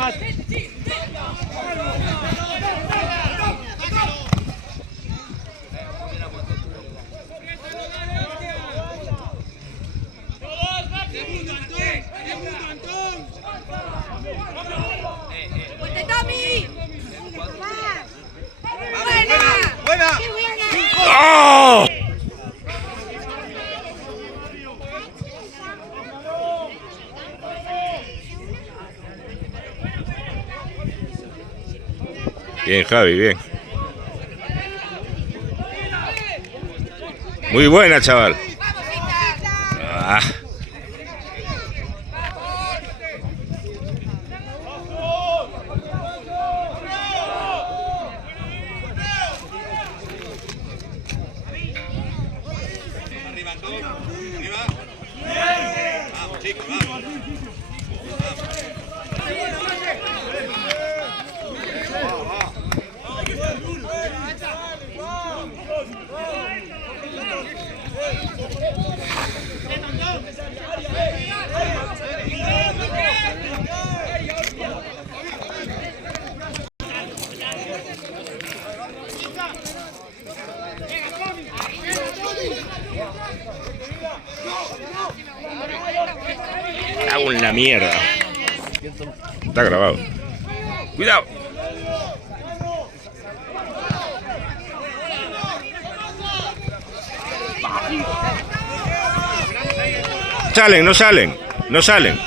más. ¡Oh! Bien, Javi, bien. Muy buena, chaval. Ah. Vamos, chicos, vamos. Cago en la mierda. Está grabado. Cuidado. Salen, no salen. No salen.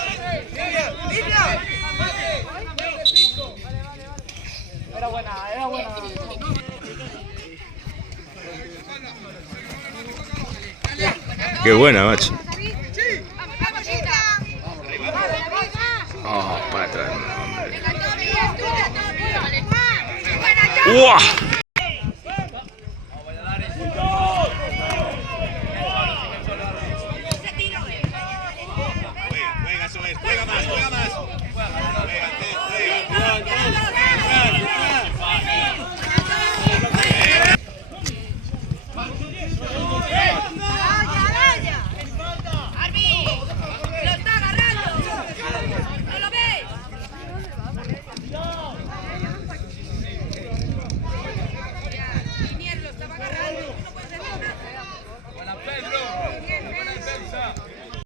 Era buena, era buena. Qué buena, macho. Oh, para atrás, hombre. ¡Uah!